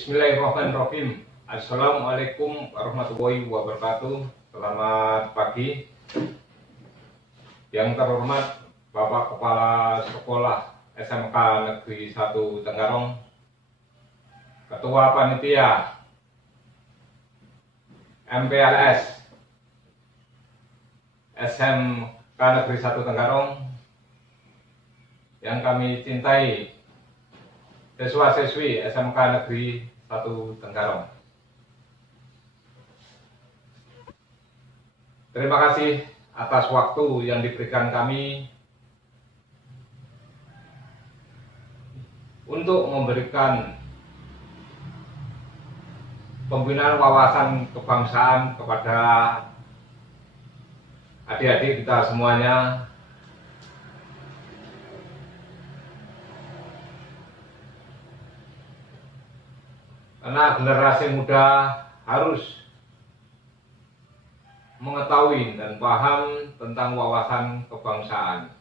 Bismillahirrahmanirrahim. Assalamualaikum warahmatullahi wabarakatuh. Selamat pagi. Yang terhormat Bapak Kepala Sekolah SMK Negeri 1 Tenggarong, Ketua Panitia MPLS SMK Negeri 1 Tenggarong yang kami cintai, siswa-siswi SMK Negeri 1 Tenggarong. Terima kasih atas waktu yang diberikan kami untuk memberikan pembinaan wawasan kebangsaan kepada adik-adik kita semuanya. Karena generasi muda harus mengetahui dan paham tentang wawasan kebangsaan.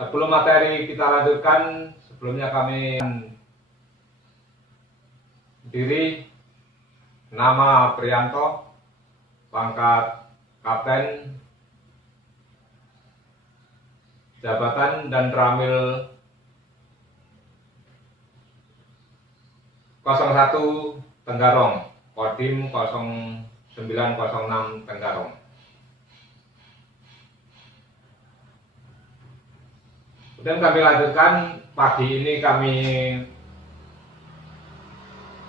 Sebelum materi kita lanjutkan, sebelumnya kami diri, nama Priyanto, pangkat Kapten, jabatan dan ramil 01 Tenggarong, Kodim 0906 Tenggarong. Kemudian kami lanjutkan, pagi ini kami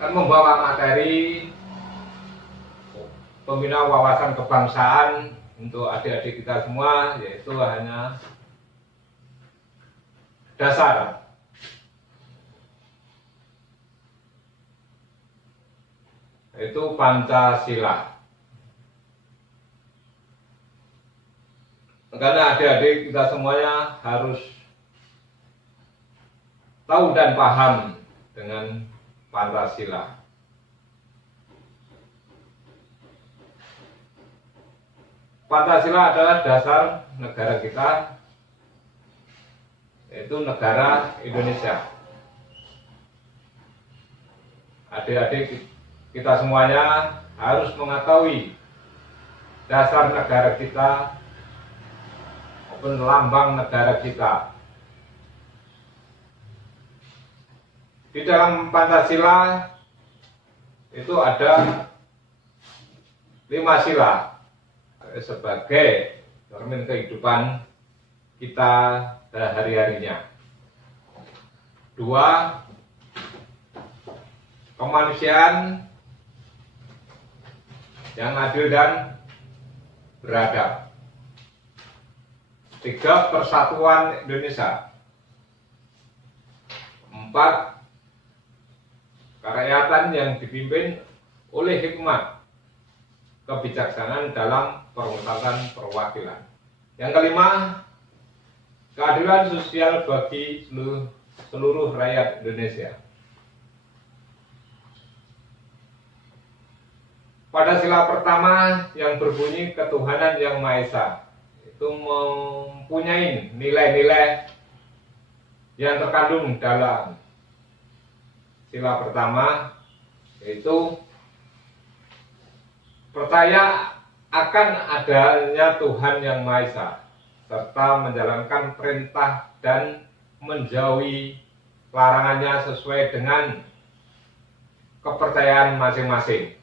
akan membawa materi pembina wawasan kebangsaan untuk adik-adik kita semua, yaitu hanya dasar. Itu Pancasila. Karena adik-adik kita semuanya harus tahu dan paham dengan Pancasila. Pancasila adalah dasar negara kita, yaitu negara Indonesia. Adik-adik kita semuanya harus mengetahui dasar negara kita maupun lambang negara kita. Di dalam Pancasila itu ada 5 sila sebagai cermin kehidupan kita sehari-harinya. 2, kemanusiaan yang adil dan beradab. 3, persatuan Indonesia. 4, kerakyatan yang dipimpin oleh hikmat kebijaksanaan dalam permusyawaratan perwakilan. Yang kelima, keadilan sosial bagi seluruh rakyat Indonesia. Pada sila pertama yang berbunyi ketuhanan yang Maha Esa, itu mempunyai nilai-nilai yang terkandung dalam sila pertama, yaitu percaya akan adanya Tuhan yang Maha Esa, serta menjalankan perintah dan menjauhi larangannya sesuai dengan kepercayaan masing-masing.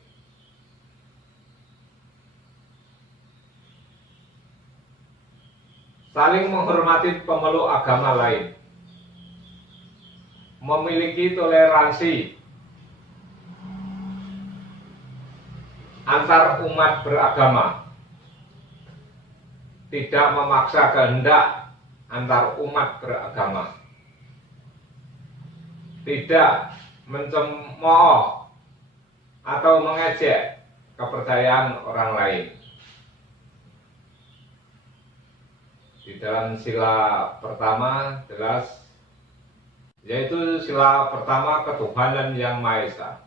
Saling menghormati pemeluk agama lain, memiliki toleransi antar umat beragama, tidak memaksa kehendak antar umat beragama, tidak mencemooh atau mengejek kepercayaan orang lain. Di dalam sila pertama jelas, yaitu sila pertama ketuhanan yang Maha Esa.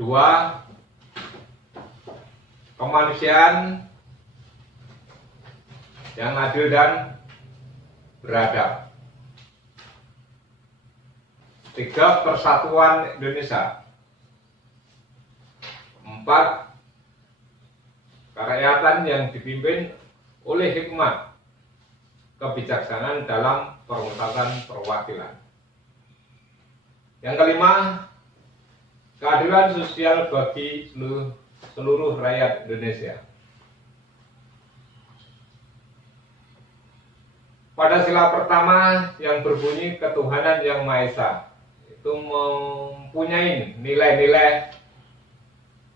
2, kemanusiaan yang adil dan beradab. 3. Persatuan Indonesia. 4. Kerakyatan yang dipimpin oleh hikmat, kebijaksanaan dalam permusatan perwakilan. Yang kelima, keadilan sosial bagi seluruh rakyat Indonesia. Pada sila pertama yang berbunyi ketuhanan yang Maha Esa, itu mempunyai nilai-nilai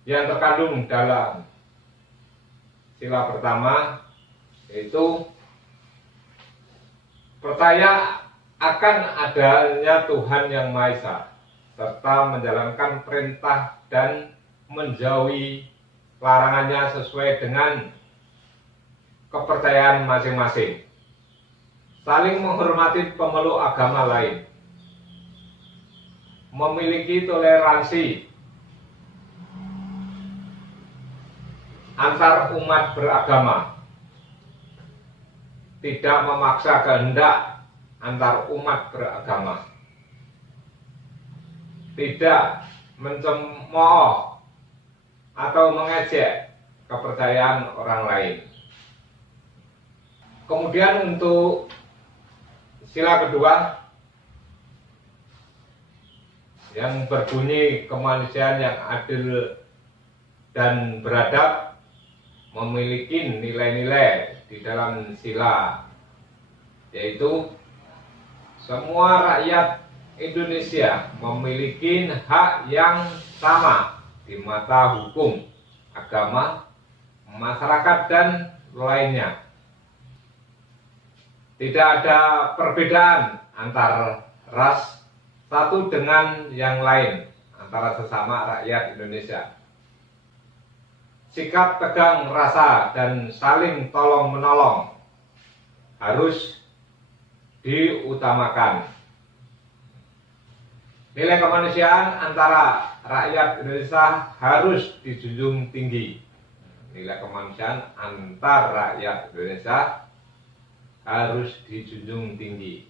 yang terkandung dalam sila pertama, yaitu percaya akan adanya Tuhan yang Maha Esa, serta menjalankan perintah dan menjauhi larangannya sesuai dengan kepercayaan masing-masing. Saling menghormati pemeluk agama lain. Memiliki toleransi antar umat beragama. Tidak memaksa kehendak antar umat beragama. Tidak mencemooh atau mengejek kepercayaan orang lain. Kemudian untuk sila kedua yang berbunyi kemanusiaan yang adil dan beradab, memiliki nilai-nilai di dalam sila, yaitu semua rakyat Indonesia memiliki hak yang sama di mata hukum, agama, masyarakat, dan lainnya. Tidak ada perbedaan antar ras satu dengan yang lain antara sesama rakyat Indonesia. Sikap tegang rasa dan saling tolong-menolong harus diutamakan. Nilai kemanusiaan antara rakyat Indonesia harus dijunjung tinggi. Nilai kemanusiaan antar rakyat Indonesia harus dijunjung tinggi.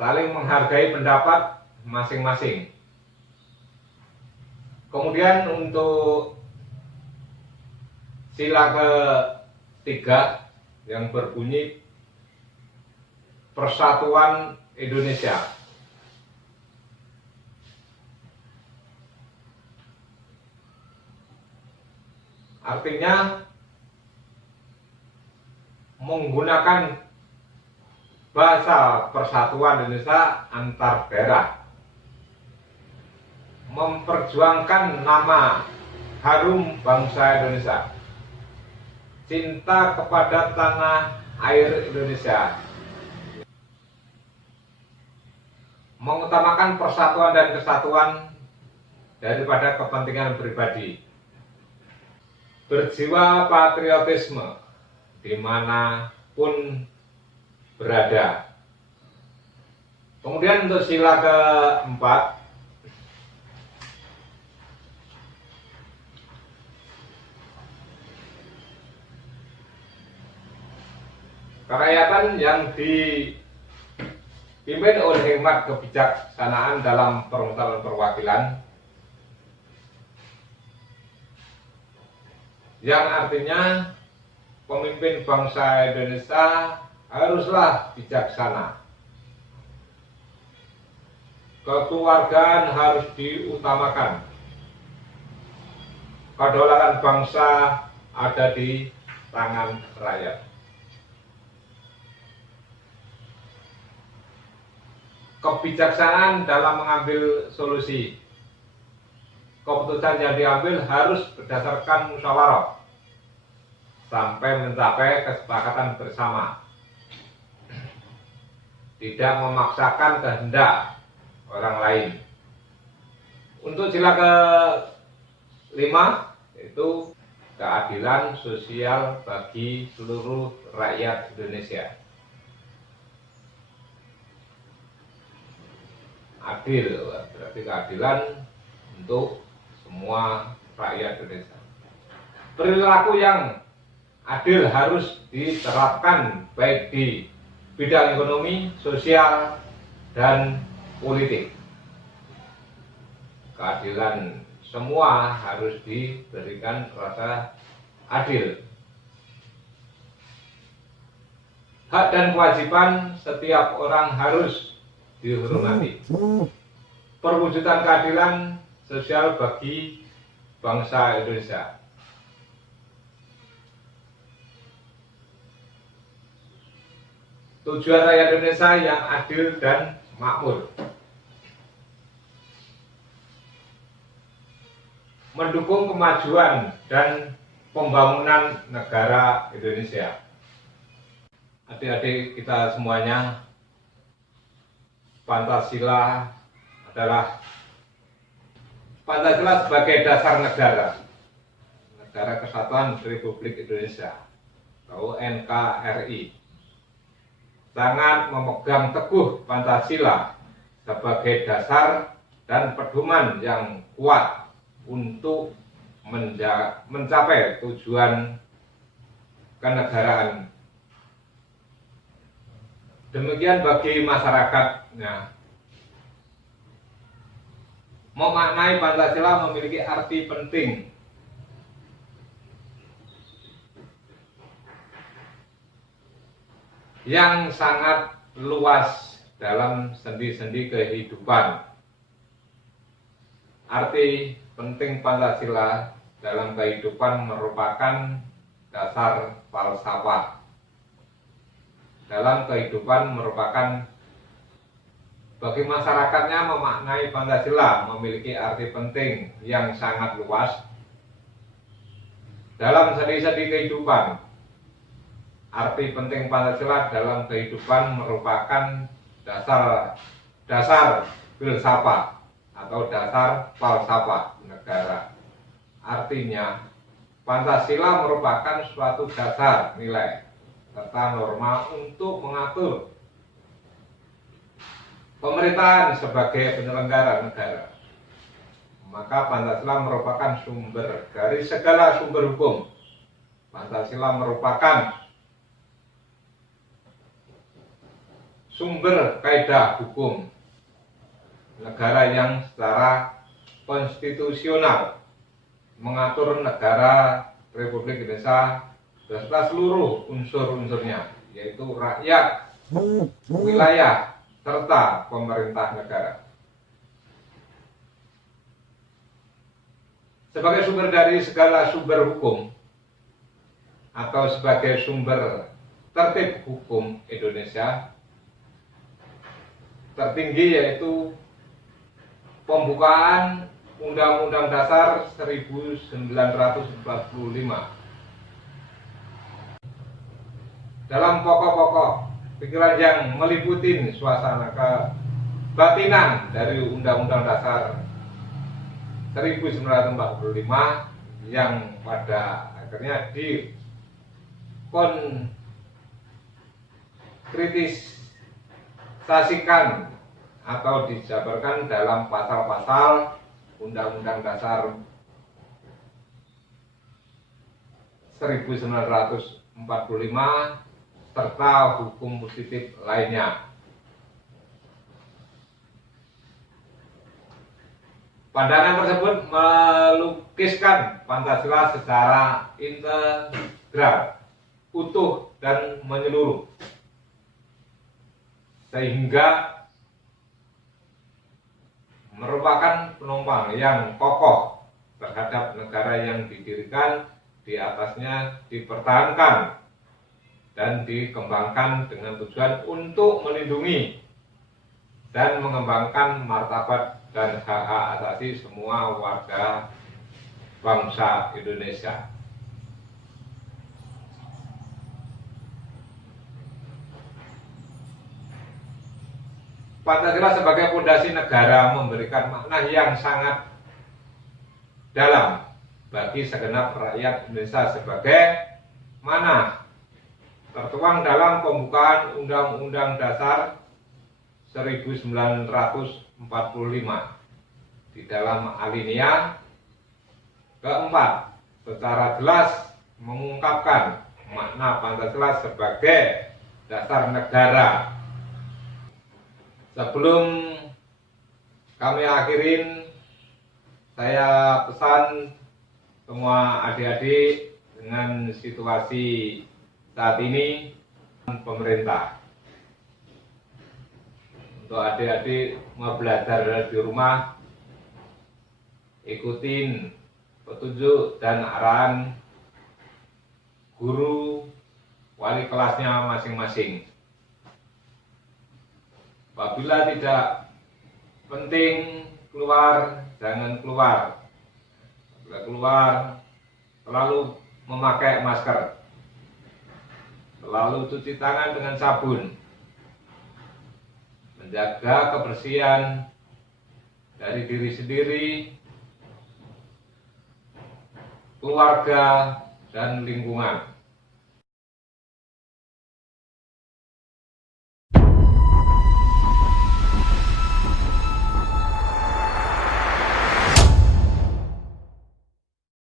Saling menghargai pendapat masing-masing. Kemudian untuk sila ketiga yang berbunyi Persatuan Indonesia. Artinya menggunakan bahasa persatuan Indonesia antar daerah, memperjuangkan nama harum bangsa Indonesia, cinta kepada tanah air Indonesia, mengutamakan persatuan dan kesatuan daripada kepentingan pribadi, berjiwa patriotisme dimanapun berada. Kemudian untuk sila keempat, kerakyatan yang dipimpin oleh hikmat kebijaksanaan dalam permusatan perwakilan, yang artinya pemimpin bangsa Indonesia haruslah bijaksana. Kekeluargaan harus diutamakan. Kedaulatan bangsa ada di tangan rakyat. Kebijaksanaan dalam mengambil solusi. Keputusan yang diambil harus berdasarkan musyawarah sampai mencapai kesepakatan bersama. Tidak memaksakan kehendak orang lain. Untuk sila kelima, yaitu keadilan sosial bagi seluruh rakyat Indonesia. Adil berarti keadilan untuk semua rakyat Indonesia. Perilaku yang adil harus diterapkan baik di bidang ekonomi, sosial, dan politik. Keadilan semua harus diberikan rasa adil. Hak dan kewajiban setiap orang harus dihormati. Perwujudan keadilan sosial bagi bangsa Indonesia. Tujuan rakyat Indonesia yang adil dan makmur. Mendukung kemajuan dan pembangunan negara Indonesia. Adik-adik kita semuanya, Pancasila sebagai dasar negara Kesatuan Republik Indonesia atau NKRI, sangat memegang teguh Pancasila sebagai dasar dan pedoman yang kuat untuk mencapai tujuan kenegaraan. Demikian bagi masyarakatnya. Memaknai Pancasila memiliki arti penting. Yang sangat luas dalam sendi-sendi kehidupan. Arti penting Pancasila dalam kehidupan merupakan dasar falsafah. Dalam kehidupan merupakan bagi masyarakatnya memaknai Pancasila memiliki arti penting yang sangat luas dalam sendi-sendi kehidupan. Arti penting Pancasila dalam kehidupan merupakan dasar filsafat atau dasar falsafah negara. Artinya, Pancasila merupakan suatu dasar nilai serta norma untuk mengatur pemerintahan sebagai penyelenggara negara. Maka Pancasila merupakan sumber dari segala sumber hukum. Pancasila merupakan sumber kaidah hukum negara yang secara konstitusional mengatur negara Republik Indonesia beserta seluruh unsur-unsurnya, yaitu rakyat, wilayah, serta pemerintah negara. Sebagai sumber dari segala sumber hukum atau sebagai sumber tertib hukum Indonesia, tertinggi yaitu pembukaan Undang-Undang Dasar 1945. Dalam pokok-pokok pikiran yang meliputi suasana kebatinan dari Undang-Undang Dasar 1945 yang pada akhirnya dikonkretisasikan atau dijabarkan dalam pasal-pasal Undang-Undang Dasar 1945 serta hukum positif lainnya. Pandangan tersebut melukiskan Pancasila secara integral, utuh dan menyeluruh, sehingga merupakan penopang yang kokoh terhadap negara yang didirikan, di atasnya dipertahankan dan dikembangkan dengan tujuan untuk melindungi dan mengembangkan martabat dan hak-hak asasi semua warga bangsa Indonesia. Pancasila sebagai fondasi negara memberikan makna yang sangat dalam bagi segenap rakyat Indonesia sebagai mana tertuang dalam pembukaan Undang-Undang Dasar 1945 di dalam alinea keempat secara jelas mengungkapkan makna Pancasila sebagai dasar negara. Sebelum kami akhirin, saya pesan semua adik-adik dengan situasi saat ini, pemerintah untuk adik-adik mau belajar di rumah, ikutin petunjuk dan arahan guru wali kelasnya masing-masing. Apabila tidak penting keluar, jangan keluar. Apabila keluar, selalu memakai masker, selalu cuci tangan dengan sabun, menjaga kebersihan dari diri sendiri, keluarga, dan lingkungan.